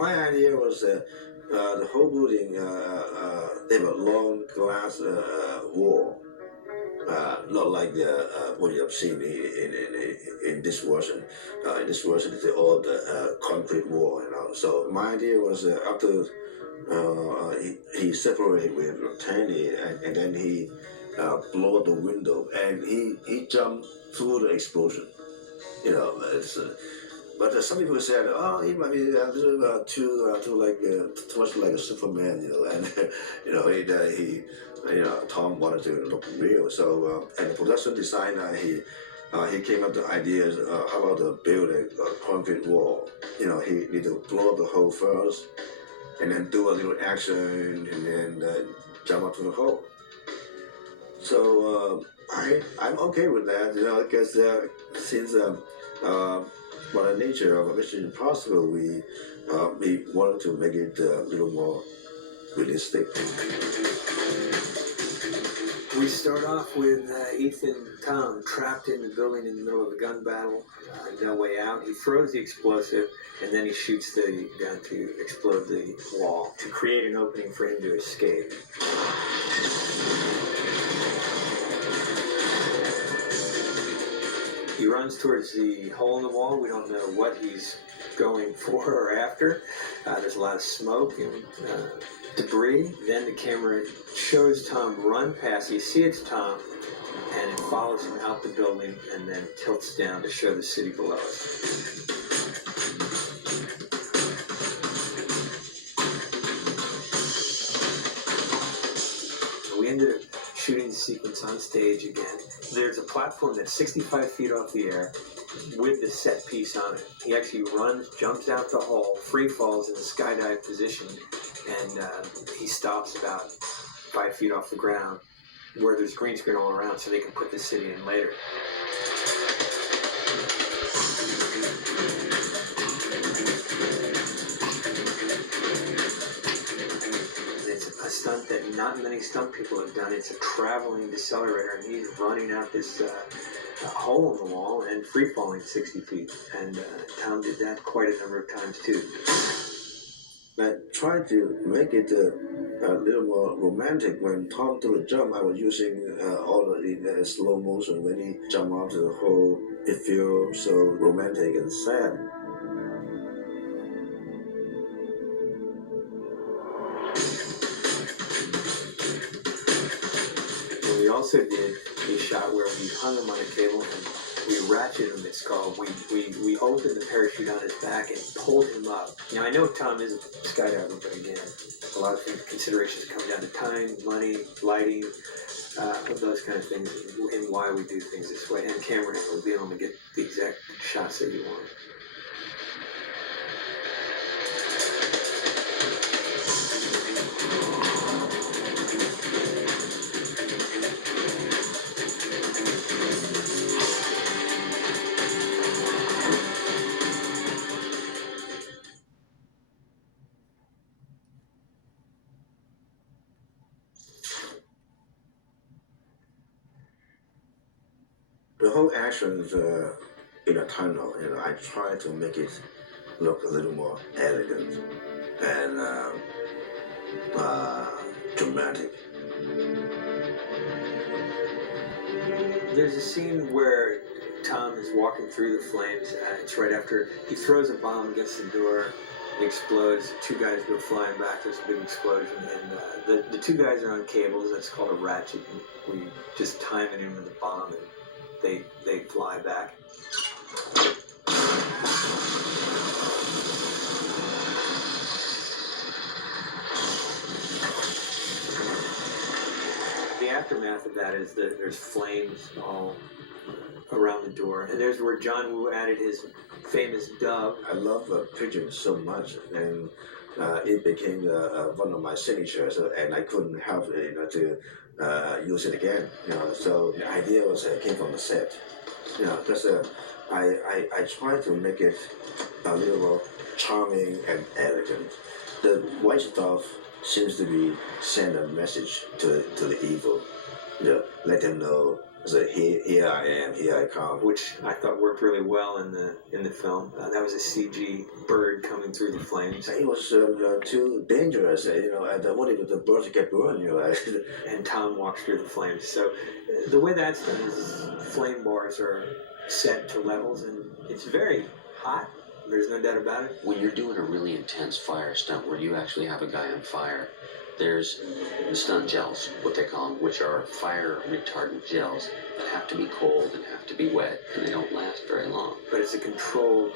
My idea was the whole building, they have a long glass wall, not like what you have seen in this version. In this version, it's all the concrete wall. So my idea was after he separated with Tanny, and then he blew up the window, and he jumped through the explosion. It's. But some people said, "Oh, he might be a little too much like a Superman," and Tom wanted to look real. So, and the production designer, he came up with the ideas how about to build a concrete wall. He need to blow up the hole first, and then do a little action, and then jump up to the hole. So I'm okay with that, because since by the nature of Mission Impossible, we wanted to make it a little more realistic. We start off with Ethan Tom trapped in the building in the middle of a gun battle, no way out. He throws the explosive, and then he shoots the gun to explode the wall to create an opening for him to escape. He runs towards the hole in the wall. We don't know what he's going for or after. There's a lot of smoke and debris. Then the camera shows Tom run past. You see it's Tom, and it follows him out the building and then tilts down to show the city below us. We ended up shooting the sequence on stage again. There's a platform that's 65 feet off the air with the set piece on it. He actually runs, jumps out the hole, free falls in the skydive position, and he stops about 5 feet off the ground where there's green screen all around so they can put the city in later. Stunt that not many stunt people have done. It's a traveling decelerator, and he's running out this hole in the wall and free falling 60 feet. And Tom did that quite a number of times too. I tried to make it a little more romantic. When Tom did a jump, I was using all of the slow motion. When he jumped out of the hole, it feels so romantic and sad. We also did a shot where we hung him on a cable and we ratcheted him. It's called. We opened the parachute on his back and pulled him up. Now I know Tom is a skydiver, but again, a lot of considerations come down to time, money, lighting, those kind of things, and why we do things this way. And camera angle, being able to get the exact shots that you want. The whole action is in a tunnel. I try to make it look a little more elegant and dramatic. There's a scene where Tom is walking through the flames. It's right after he throws a bomb against the door. It explodes. Two guys go flying back. There's a big explosion, and the two guys are on cables. That's called a ratchet. And we just time it in with the bomb, and they fly back. The aftermath of that is that there's flames all around the door, and there's where John Woo added his famous dub. I love pigeons so much, and it became one of my signatures, and I couldn't help to use it again. So the idea came from the set. Because I try to make it a little more charming and elegant. The white stuff seems to be send a message to the evil. Let them know So here I am, here I come. which I thought worked really well in the film. That was a CG bird coming through the flames. It was too dangerous, and what if the birds get burned, And Tom walks through the flames. So the way that's done is flame bars are set to levels, and it's very hot. There's no doubt about it. When you're doing a really intense fire stunt where you actually have a guy on fire, there's the stunt gels, what they call them, which are fire retardant gels that have to be cold and have to be wet, and they don't last very long. But it's a controlled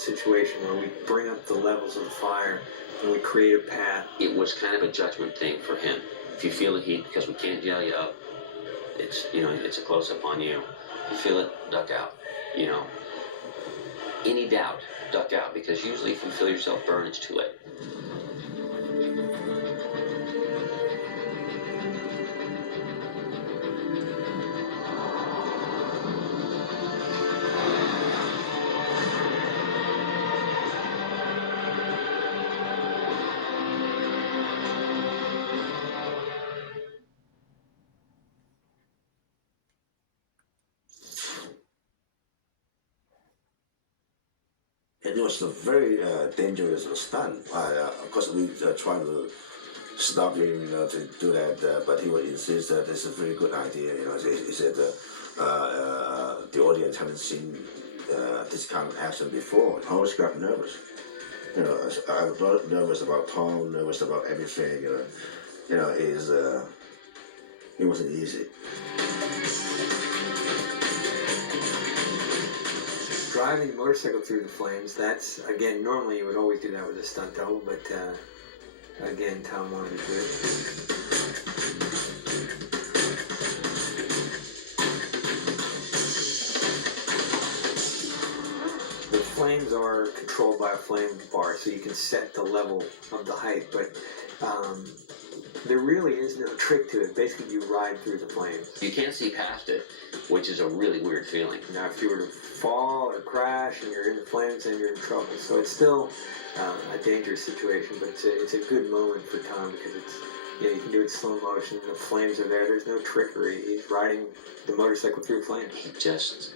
situation where we bring up the levels of the fire and we create a path. It was kind of a judgment thing for him. If you feel the heat, because we can't gel you up, it's a close-up on you. You feel it, duck out. Any doubt, duck out, because usually if you feel yourself burn, it's too late. And it was a very dangerous stunt. Of course, we tried to stop him, to do that, but he would insist that it's a very good idea. He said the audience haven't seen this kind of action before. I always got nervous. I was nervous about Tom, nervous about everything. It wasn't easy. Driving a motorcycle through the flames, that's, again, normally you would always do that with a stunt double, but again, Tom wanted to do it. The flames are controlled by a flame bar, so you can set the level of the height, but there really is no trick to it. Basically, you ride through the flames. You can't see past it, which is a really weird feeling. Now, if you were to fall or crash and you're in the flames, then you're in trouble. So it's still a dangerous situation, but it's a good moment for Tom because you can do it in slow motion. The flames are there. There's no trickery. He's riding the motorcycle through flames. He just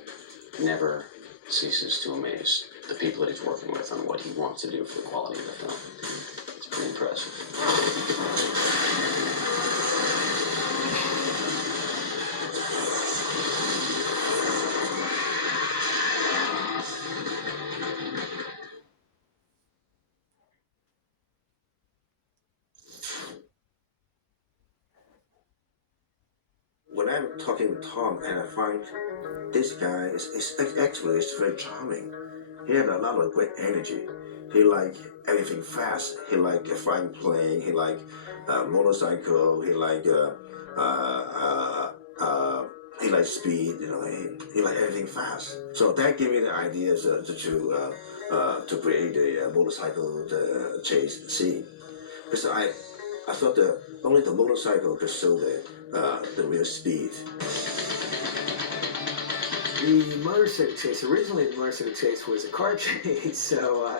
never ceases to amaze the people that he's working with on what he wants to do for the quality of the film. It's pretty impressive. When I'm talking to Tom, and I find this guy is actually very charming. He had a lot of great energy. He like everything fast. He like a flying plane. He like motorcycle. He like he like speed. He like everything fast. So that gave me the idea to create a motorcycle chase scene. Because I thought that only the motorcycle could show the real speed. The motorcycle chase, originally the motorcycle chase was a car chase, so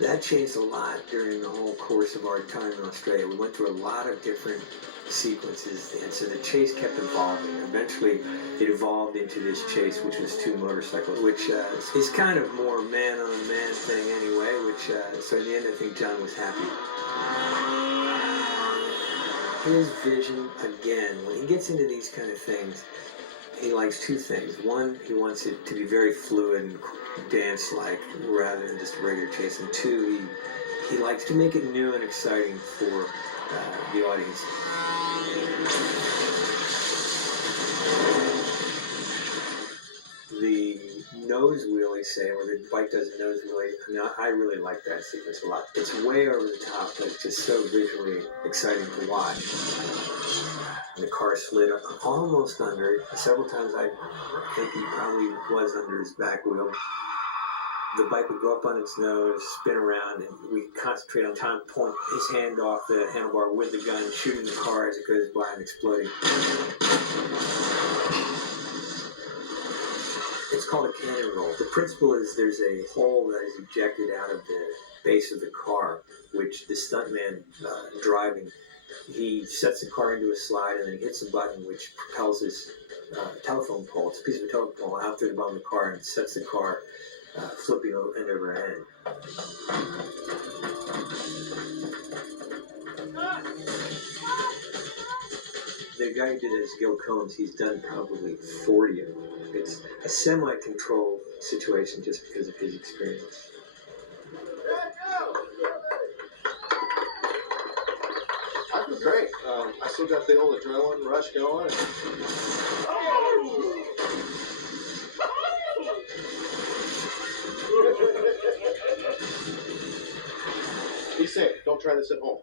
that changed a lot during the whole course of our time in Australia. We went through a lot of different sequences, and so the chase kept evolving. Eventually, it evolved into this chase, which was two motorcycles, which is kind of more man-on-man thing anyway, so in the end, I think John was happy. His vision, again, when he gets into these kind of things, he likes two things. One, he wants it to be very fluid and dance-like rather than just a regular chase. And two, he likes to make it new and exciting for the audience. The nose wheelie, say, where the bike does a nose wheelie, I really like that sequence a lot. It's way over the top, but it's just so visually exciting to watch. And the car slid almost under. Several times I think he probably was under his back wheel. The bike would go up on its nose, spin around, and we concentrate on Tom point his hand off the handlebar with the gun, shooting the car as it goes by and exploding. It's called a cannon roll. The principle is there's a hole that is ejected out of the base of the car, which the stuntman driving he sets the car into a slide and then he hits a button which propels his telephone pole. It's a piece of a telephone pole out through the bottom of the car and sets the car flipping end over end. The guy who did it is Gil Combs. He's done probably 40 of them. It's a semi-controlled situation just because of his experience. I feel great. I still got the old adrenaline rush going. Be safe. Don't try this at home.